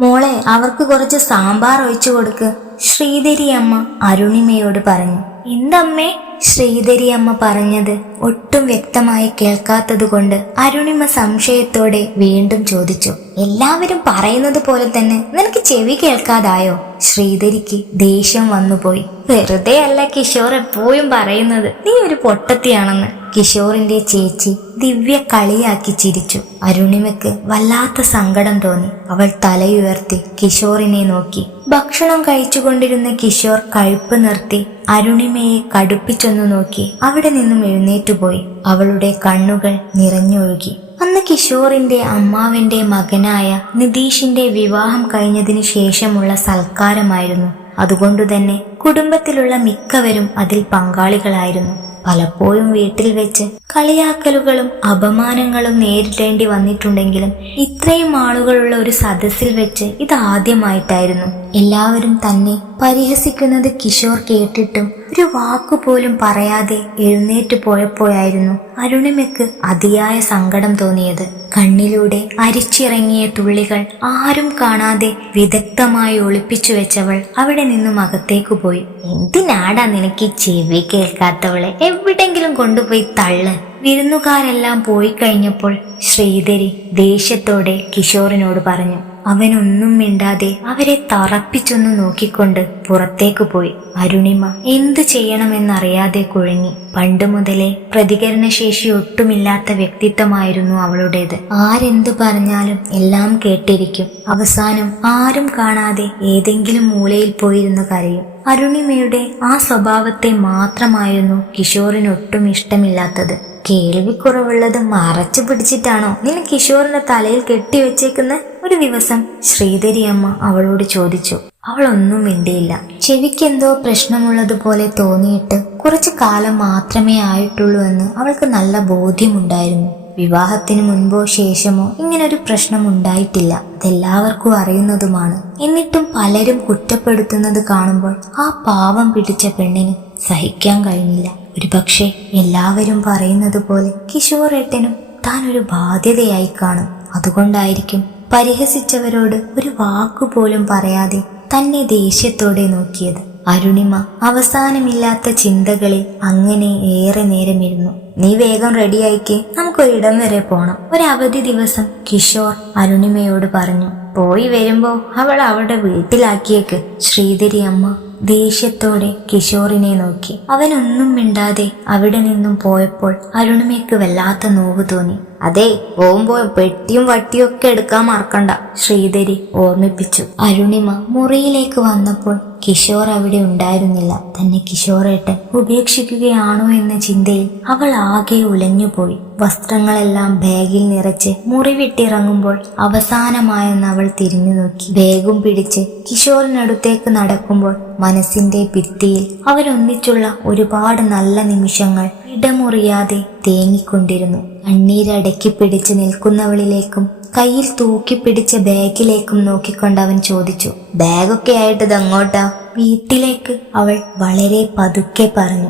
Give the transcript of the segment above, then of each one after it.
മോളെ, അവർക്ക് കുറച്ച് സാമ്പാർ ഒഴിച്ചു കൊടുക്ക്, ശ്രീധരി അമ്മ അരുണിമയോട് പറഞ്ഞു. എന്തമ്മേ? ശ്രീധരി അമ്മ പറഞ്ഞത് ഒട്ടും വ്യക്തമായി കേൾക്കാത്തതുകൊണ്ട് അരുണിമ സംശയത്തോടെ വീണ്ടും ചോദിച്ചു. എല്ലാവരും പറയുന്നത് പോലെ തന്നെ നിനക്ക് ചെവി കേൾക്കാതായോ? ശ്രീധരിക്ക് ദേഷ്യം വന്നുപോയി. വെറുതെ അല്ല കിഷോർ എപ്പോഴും പറയുന്നത് നീ ഒരു പൊട്ടത്തിയാണെന്ന്. കിഷോറിന്റെ ചേച്ചി ദിവ്യ കളിയാക്കി ചിരിച്ചു. അരുണിമയ്ക്ക് വല്ലാത്ത സങ്കടം തോന്നി. അവൾ തലയുയർത്തി കിഷോറിനെ നോക്കി. ഭക്ഷണം കഴിച്ചുകൊണ്ടിരുന്ന കിഷോർ കഴിപ്പ് നിർത്തി അരുണിമയെ കടുപ്പിച്ചൊന്നു നോക്കി അവിടെ നിന്നും എഴുന്നേറ്റുപോയി. അവളുടെ കണ്ണുകൾ നിറഞ്ഞൊഴുകി. അന്ന് കിഷോറിന്റെ അമ്മാവന്റെ മകനായ നിതീഷിന്റെ വിവാഹം കഴിഞ്ഞതിനു ശേഷമുള്ള സൽക്കാരമായിരുന്നു. അതുകൊണ്ടുതന്നെ കുടുംബത്തിലുള്ള മിക്കവരും അതിൽ പങ്കാളികളായിരുന്നു. പലപ്പോഴും വീട്ടിൽ വെച്ച് കളിയാക്കലുകളും അപമാനങ്ങളും നേരിടേണ്ടി വന്നിട്ടുണ്ടെങ്കിലും ഇത്രയും ആളുകളുള്ള ഒരു സദസ്സിൽ വെച്ച് ഇതാദ്യമായിട്ടായിരുന്നു. എല്ലാവരും തന്നെ പരിഹസിക്കുന്നത് കിഷോർ കേട്ടിട്ടും ഒരു വാക്കുപോലും പറയാതെ എഴുന്നേറ്റ് പോയപ്പോഴായിരുന്നു അരുണിമയ്ക്ക് അതിയായ സങ്കടം തോന്നിയത്. കണ്ണിലൂടെ അരിച്ചിറങ്ങിയ തുള്ളികൾ ആരും കാണാതെ വിദഗ്ധമായി ഒളിപ്പിച്ചു വെച്ചവൾ അവിടെ നിന്നും അകത്തേക്ക് പോയി. എന്തിനാടാ നിനക്ക് ചെവി കേൾക്കാത്തവളെ? എവിടെങ്കിലും കൊണ്ടുപോയി തള്ള്. വിരുന്നുകാരെല്ലാം പോയി കഴിഞ്ഞപ്പോൾ ശ്രീധരി ദേഷ്യത്തോടെ കിഷോറിനോട് പറഞ്ഞു. അവനൊന്നും മിണ്ടാതെ അവരെ തറപ്പിച്ചൊന്നു നോക്കിക്കൊണ്ട് പുറത്തേക്ക് പോയി. അരുണിമ എന്തു ചെയ്യണമെന്നറിയാതെ കുഴങ്ങി. പണ്ട് മുതലേ പ്രതികരണശേഷി ഒട്ടുമില്ലാത്ത വ്യക്തിത്വമായിരുന്നു അവളുടേത്. ആരെന്തു പറഞ്ഞാലും എല്ലാം കേട്ടിരിക്കും. അവസാനം ആരും കാണാതെ ഏതെങ്കിലും മൂലയിൽ പോയിരുന്നു കരയും. അരുണിമയുടെ ആ സ്വഭാവത്തെ മാത്രമായിരുന്നു കിഷോറിനൊട്ടും ഇഷ്ടമില്ലാത്തത്. കേൾവിക്കുറവുള്ളത് മറച്ചു പിടിച്ചിട്ടാണോ നിന്നെ കിഷോറിന്റെ തലയിൽ കെട്ടിവെച്ചേക്കുന്ന? ഒരു ദിവസം ശ്രീധരി അമ്മ അവളോട് ചോദിച്ചു. അവളൊന്നും മിണ്ടിയില്ല. ചെവിക്കെന്തോ പ്രശ്നമുള്ളതുപോലെ തോന്നിയിട്ട് കുറച്ചു കാലം മാത്രമേ ആയിട്ടുള്ളൂ എന്ന് അവൾക്ക് നല്ല ബോധ്യമുണ്ടായിരുന്നു. വിവാഹത്തിന് മുൻപോ ശേഷമോ ഇങ്ങനൊരു പ്രശ്നം ഉണ്ടായിട്ടില്ല. അതെല്ലാവർക്കും അറിയുന്നതുമാണ്. എന്നിട്ടും പലരും കുറ്റപ്പെടുത്തുന്നത് കാണുമ്പോൾ ആ പാവം പിടിച്ച പെണ്ണിന് സഹിക്കാൻ കഴിഞ്ഞില്ല. ഒരുപക്ഷെ എല്ലാവരും പറയുന്നത് പോലെ കിഷോറേട്ടനും താൻ ഒരു ബാധ്യതയായി കാണും. അതുകൊണ്ടായിരിക്കും പരിഹസിച്ചവരോട് ഒരു വാക്കുപോലും പറയാതെ തന്നെ ദേഷ്യത്തോടെ നോക്കിയത്. അരുണിമ അവസാനമില്ലാത്ത ചിന്തകളിൽ അങ്ങനെ ഏറെ നേരമിരുന്നു. നീ വേഗം റെഡിയായിക്ക്, നമുക്കൊരിടം വരെ പോണം. ഒരവധി ദിവസം കിഷോർ അരുണിമയോട് പറഞ്ഞു. പോയി വരുമ്പോ അവൾ അവിടെ വീട്ടിലാക്കിയേക്ക്. ശ്രീധരി അമ്മ ദേഷ്യത്തോടെ കിഷോറിനെ നോക്കി. അവനൊന്നും മിണ്ടാതെ അവിടെ നിന്നും പോയപ്പോൾ അരുണിമയ്ക്ക് വല്ലാത്ത നോവ് തോന്നി. അതെ, പോകുമ്പോ പെട്ടിയും വട്ടിയും ഒക്കെ എടുക്കാൻ മറക്കണ്ട, ശ്രീധരി ഓർമ്മിപ്പിച്ചു. അരുണിമ മുറിയിലേക്ക് വന്നപ്പോൾ കിഷോർ അവിടെ ഉണ്ടായിരുന്നില്ല. തന്നെ കിഷോറേട്ടൻ ഉപേക്ഷിക്കുകയാണോ എന്ന ചിന്തയിൽ അവൾ ആകെ ഉലഞ്ഞുപോയി. വസ്ത്രങ്ങളെല്ലാം ബാഗിൽ നിറച്ച് മുറി വിട്ടിറങ്ങുമ്പോൾ അവസാനമായെന്ന് അവൾ തിരിഞ്ഞു നോക്കി. ബാഗും പിടിച്ച് കിഷോറിനടുത്തേക്ക് നടക്കുമ്പോൾ മനസ്സിന്റെ ഭിത്തിയിൽ അവരൊന്നിച്ചുള്ള ഒരുപാട് നല്ല നിമിഷങ്ങൾ ഇടമുറിയാതെ തേങ്ങിക്കൊണ്ടിരുന്നു. കണ്ണീരടക്കി പിടിച്ച് നിൽക്കുന്നവളിലേക്കും കയ്യിൽ തൂക്കിപ്പിടിച്ച ബാഗിലേക്കും നോക്കിക്കൊണ്ടവൻ ചോദിച്ചു. ബാഗൊക്കെ ആയിട്ട് ഇതങ്ങോട്ടാ? വീട്ടിലേക്ക്, അവൾ വളരെ പതുക്കെ പറഞ്ഞു.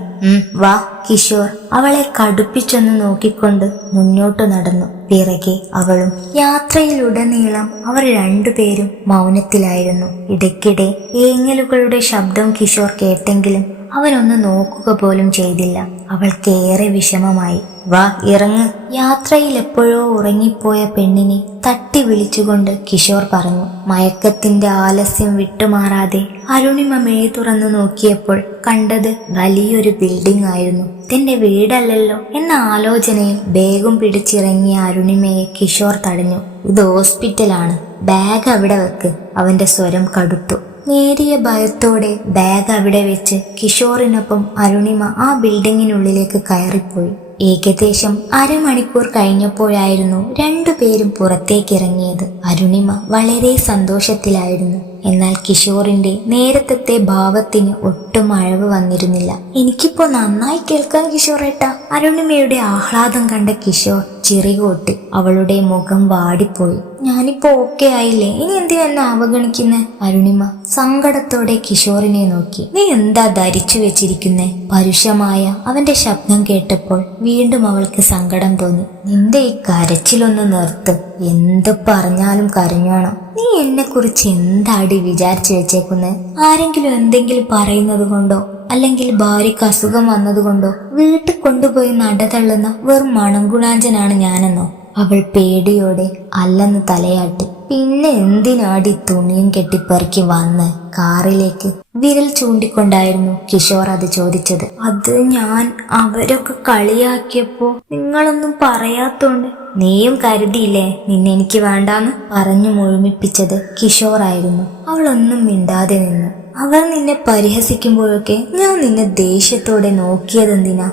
വാ. കിഷോർ അവളെ കടുപ്പിച്ചൊന്ന് നോക്കിക്കൊണ്ട് മുന്നോട്ടു നടന്നു. പിറകെ അവളും. യാത്രയിലുടനീളം അവർ രണ്ടുപേരും മൗനത്തിലായിരുന്നു. ഇടയ്ക്കിടെ ഏങ്ങലുകളുടെ ശബ്ദം കിഷോർ കേട്ടെങ്കിലും അവനൊന്ന് നോക്കുക പോലും ചെയ്തില്ല. അവൾക്കേറെ വിഷമമായി. വാ, ഇറങ്ങ്. യാത്രയിൽ എപ്പോഴോ ഉറങ്ങിപ്പോയ പെണ്ണിനെ തട്ടി വിളിച്ചുകൊണ്ട് കിഷോർ പറഞ്ഞു. മയക്കത്തിന്റെ ആലസ്യം വിട്ടുമാറാതെ അരുണിമ മിഴി തുറന്നു നോക്കിയപ്പോൾ കണ്ടത് വലിയൊരു ബിൽഡിംഗ് ആയിരുന്നു. തന്റെ വീടല്ലല്ലോ എന്ന ആലോചനയിൽ ബാഗും പിടിച്ചിറങ്ങിയ അരുണിമയെ കിഷോർ തടഞ്ഞു. ഇത് ഹോസ്പിറ്റലാണ്, ബാഗ് അവിടെ വെക്ക്. അവന്റെ സ്വരം കടുത്തു. നേരിയ ഭയത്തോടെ ബാഗ് അവിടെ വെച്ച് കിഷോറിനൊപ്പം അരുണിമ ആ ബിൽഡിങ്ങിനുള്ളിലേക്ക് കയറിപ്പോയി. ഏകദേശം അരമണിക്കൂർ കഴിഞ്ഞപ്പോഴായിരുന്നു രണ്ടുപേരും പുറത്തേക്കിറങ്ങിയത്. അരുണിമ വളരെ സന്തോഷത്തിലായിരുന്നു. എന്നാൽ കിഷോറിന്റെ നേരത്തെ ഭാവത്തിന് ഒട്ടും അഴവ് വന്നിരുന്നില്ല. എനിക്കിപ്പോ നന്നായി കേൾക്കാൻ കിഷോറേട്ടാ. അരുണിമയുടെ ആഹ്ലാദം കണ്ട കിഷോർ ചിറികൂട്ടി. അവളുടെ മുഖം വാടിപ്പോയി. ഞാനിപ്പോ ഓക്കെ ആയില്ലേ, ഇനി എന്തിനാ എന്നെ അവഗണിക്കുന്നെ? അരുണിമ സങ്കടത്തോടെ കിഷോറിനെ നോക്കി. നീ എന്താ ധരിച്ചു വെച്ചിരിക്കുന്നേ? പരുഷമായ അവന്റെ ശബ്ദം കേട്ടപ്പോൾ വീണ്ടും അവൾക്ക് സങ്കടം തോന്നി. നിന്റെ ഈ കരച്ചിലൊന്ന് നിർത്ത്. എന്ത് പറഞ്ഞാലും കരഞ്ഞോണം. നീ എന്നെ കുറിച്ച് എന്താടി വിചാരിച്ചു വെച്ചേക്കുന്നത്? ആരെങ്കിലും എന്തെങ്കിലും പറയുന്നത് കൊണ്ടോ അല്ലെങ്കിൽ ഭാര്യക്ക് അസുഖം വന്നതുകൊണ്ടോ വീട്ടിൽ കൊണ്ടുപോയി നടതള്ളുന്ന വെറും മണംകുളാഞ്ചനാണ് ഞാനെന്നോ? അവൾ പേടിയോടെ അല്ലെന്ന് തലയാട്ടി. പിന്നെ എന്തിനാടി തുണിയും കെട്ടിപ്പെറുക്കി വന്ന് കാറിലേക്ക് വിരൽ ചൂണ്ടിക്കൊണ്ടായിരുന്നു കിഷോർ അത് ചോദിച്ചത്. അത് ഞാൻ അവരൊക്കെ കളിയാക്കിയപ്പോ നിങ്ങളൊന്നും പറയാത്തോണ്ട്. നീയും കരുതിയില്ലേ നിന്നെ എനിക്ക് വേണ്ടാന്ന്? പറഞ്ഞു മുഴുമിപ്പിച്ചത് കിഷോർ ആയിരുന്നു. അവളൊന്നും മിണ്ടാതെ നിന്നു. അവർ നിന്നെ പരിഹസിക്കുമ്പോഴൊക്കെ ഞാൻ നിന്നെ ദേഷ്യത്തോടെ നോക്കിയതെന്തിനാ?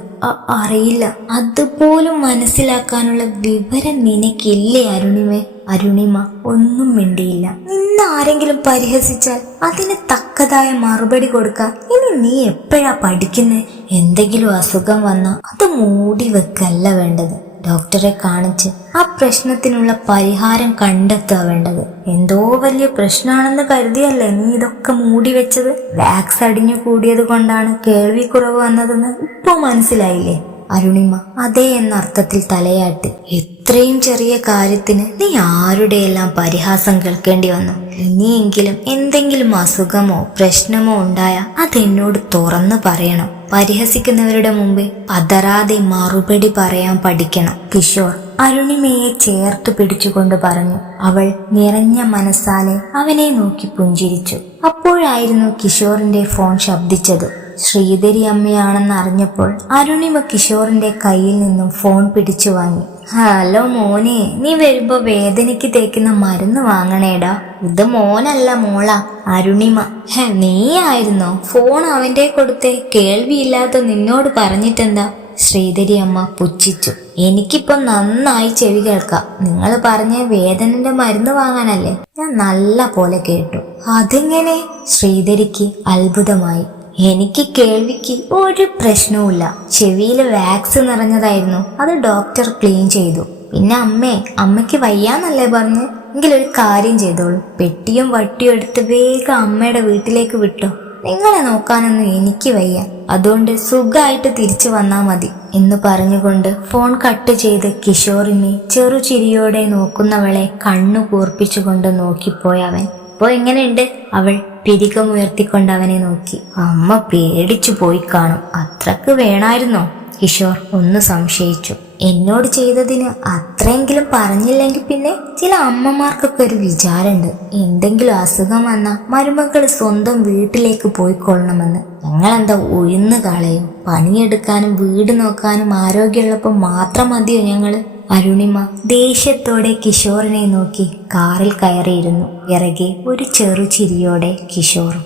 അറിയില്ല. അതുപോലും മനസ്സിലാക്കാനുള്ള വിവരം നിനക്കില്ലേ അരുണിമേ? അരുണിമ ഒന്നും മിണ്ടിയില്ല. നിന്നെ ആരെങ്കിലും പരിഹസിച്ചാൽ അതിന് തക്കതായ മറുപടി കൊടുക്കാൻ ഇനി നീ എപ്പോഴാ പഠിക്കുന്നേ? എന്തെങ്കിലും അസുഖം വന്നാ അത് മൂടി വെക്കല്ല വേണ്ടത്. ഡോക്ടറെ കാണിച്ച് ആ പ്രശ്നത്തിനുള്ള പരിഹാരം കണ്ടെത്തുക വേണ്ടത്. എന്തോ വലിയ പ്രശ്നമാണെന്ന് കരുതിയല്ലേ നീ ഇതൊക്കെ മൂടി വെച്ചത്? വാക്സ് അടിഞ്ഞു കൂടിയത് കൊണ്ടാണ് കേൾവിക്കുറവ് വന്നതെന്ന് ഇപ്പോ മനസ്സിലായില്ലേ? അരുണിമ അതേ എന്ന അർത്ഥത്തിൽ തലയാട്ടി. ഇത്രയും ചെറിയ കാര്യത്തിന് നീ ആരുടെയെല്ലാം പരിഹാസം കേൾക്കേണ്ടി വന്നു? ഇനിയെങ്കിലും എന്തെങ്കിലും അസുഖമോ പ്രശ്നമോ ഉണ്ടായാ അതെന്നോട് തുറന്നു പറയണം. പരിഹസിക്കുന്നവരുടെ മുമ്പിൽ പതറാതെ മറുപടി പറയാൻ പഠിക്കണം. കിഷോർ അരുണിമയെ ചേർത്ത് പിടിച്ചുകൊണ്ട് പറഞ്ഞു. അവൾ നിറഞ്ഞ മനസ്സാലെ അവനെ നോക്കി പുഞ്ചിരിച്ചു. അപ്പോഴായിരുന്നു കിഷോറിന്റെ ഫോൺ ശബ്ദിച്ചത്. ശ്രീധരി അമ്മയാണെന്ന് അറിഞ്ഞപ്പോൾ അരുണിമ കിഷോറിന്റെ കയ്യിൽ നിന്നും ഫോൺ പിടിച്ചു വാങ്ങി. ഹലോ മോനെ, നീ വരുമ്പോ വേദനയ്ക്ക് തേക്കുന്ന മരുന്ന് വാങ്ങണേടാ. ഇത് മോനല്ല മോളാ, അരുണിമ. നീ ആയിരുന്നോ ഫോൺ അവന്റെ കൊടുത്തേ? കേൾവിയില്ലാത്ത നിന്നോട് പറഞ്ഞിട്ടെന്താ? ശ്രീധരി അമ്മ പുച്ഛിച്ചു. എനിക്കിപ്പോ നന്നായി ചെവി കേൾക്കാം. നിങ്ങൾ പറഞ്ഞ വേദനന്റെ മരുന്ന് വാങ്ങാനല്ലേ? ഞാൻ നല്ല പോലെ കേട്ടു. അതെങ്ങനെ? ശ്രീധരിക്ക് അത്ഭുതമായി. എനിക്ക് കേൾവിക്ക് ഒരു പ്രശ്നവുമില്ല. ചെവിയില് വാക്സ് നിറഞ്ഞതായിരുന്നു. അത് ഡോക്ടർ ക്ലീൻ ചെയ്തു. പിന്നെ അമ്മയ്ക്ക് വയ്യാന്നല്ലേ പറഞ്ഞ്? എങ്കിലൊരു കാര്യം ചെയ്തോളൂ. പെട്ടിയും വട്ടിയും എടുത്ത് വേഗം അമ്മയുടെ വീട്ടിലേക്ക് വിട്ടോ. നിങ്ങളെ നോക്കാനൊന്നും എനിക്ക് വയ്യ. അതുകൊണ്ട് സുഖമായിട്ട് തിരിച്ചു വന്നാ മതി എന്ന് പറഞ്ഞുകൊണ്ട് ഫോൺ കട്ട് ചെയ്ത് കിഷോറിനെ ചെറുചിരിയോടെ നോക്കുന്നവളെ കണ്ണു കൂർപ്പിച്ചുകൊണ്ട് നോക്കിപ്പോയവൻ. ഇപ്പോ എങ്ങനെയുണ്ട്? അവൾ പിരികമുയർത്തിക്കൊണ്ട് അവനെ നോക്കി. അമ്മ പേടിച്ചു പോയി കാണും. അത്രക്ക് വേണമായിരുന്നോ? കിഷോർ ഒന്ന് സംശയിച്ചു. എന്നോട് ചെയ്തതിന് അത്രയെങ്കിലും പറഞ്ഞില്ലെങ്കിൽ പിന്നെ ചില അമ്മമാർക്കൊക്കെ ഒരു വിചാരമുണ്ട്, എന്തെങ്കിലും അസുഖം വന്നാൽ മരുമക്കൾ സ്വന്തം വീട്ടിലേക്ക് പോയിക്കൊള്ളണമെന്ന്. ഞങ്ങളെന്താ ഉഴുന്ന് കളയും? പണിയെടുക്കാനും വീട് നോക്കാനും ആരോഗ്യമുള്ളപ്പോൾ മാത്രം മതിയോ ഞങ്ങള്? അരുണിമ ദേഷ്യത്തോടെ കിഷോറിനെ നോക്കി കാറിൽ കയറിയിരുന്നു. ഇറകെ ഒരു ചെറുചിരിയോടെ കിഷോറും.